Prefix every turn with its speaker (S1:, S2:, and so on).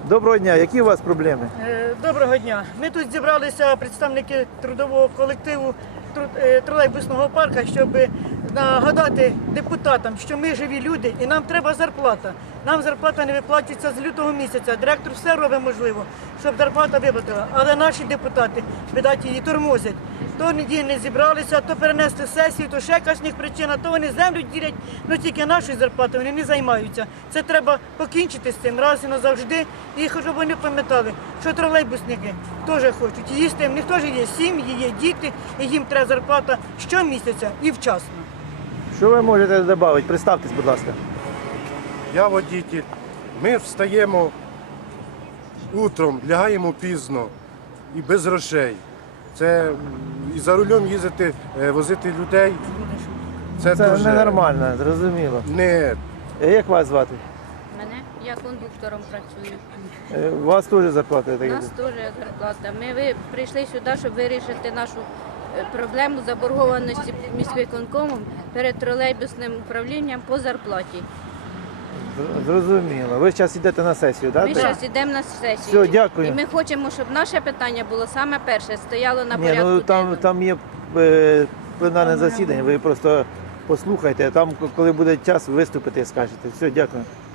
S1: Доброго дня, які у вас проблеми?
S2: Доброго дня. Ми тут зібралися представники трудового колективу тролейбусного парку, щоб нагадати депутатам, що ми живі люди і нам треба зарплата. Нам зарплата не виплачується з лютого місяця. Директор все робить можливо, щоб зарплата виплатила. Але наші депутати, видать, її тормозять. То не зібралися, то перенесли сесію, то ще якась в них причина, то вони землю ділять, але тільки нашою зарплатою вони не займаються. Це треба покінчити з цим раз і назавжди, і щоб вони пам'ятали, що тролейбусники теж хочуть їсти, в них теж є сім'ї, є діти, і їм треба зарплата щомісяця і вчасно.
S1: Що ви можете додати? Представтесь, будь ласка.
S3: Я водитель. Ми встаємо утром, лягаємо пізно і без грошей. Це і за рулем їздити, возити людей. Це дуже
S1: ненормально, зрозуміло.
S3: Не.
S1: Як вас звати?
S4: Мене? Я кондуктором працюю.
S1: У вас теж зарплата
S4: У
S1: така?
S4: нас теж зарплата. Ми прийшли сюди, щоб вирішити нашу проблему заборгованості міськвиконкомом перед тролейбусним управлінням по зарплаті.
S1: Зрозуміло. Ви зараз йдете на сесію, так?
S4: Ми зараз йдемо на сесію.
S1: Все, дякую.
S4: І ми хочемо, щоб наше питання було саме перше, стояло на
S1: Ні,
S4: порядку
S1: ну
S4: денному.
S1: там є пленарне засідання, ви просто послухайте, а там, коли буде час, виступите і скажете. Все, дякую.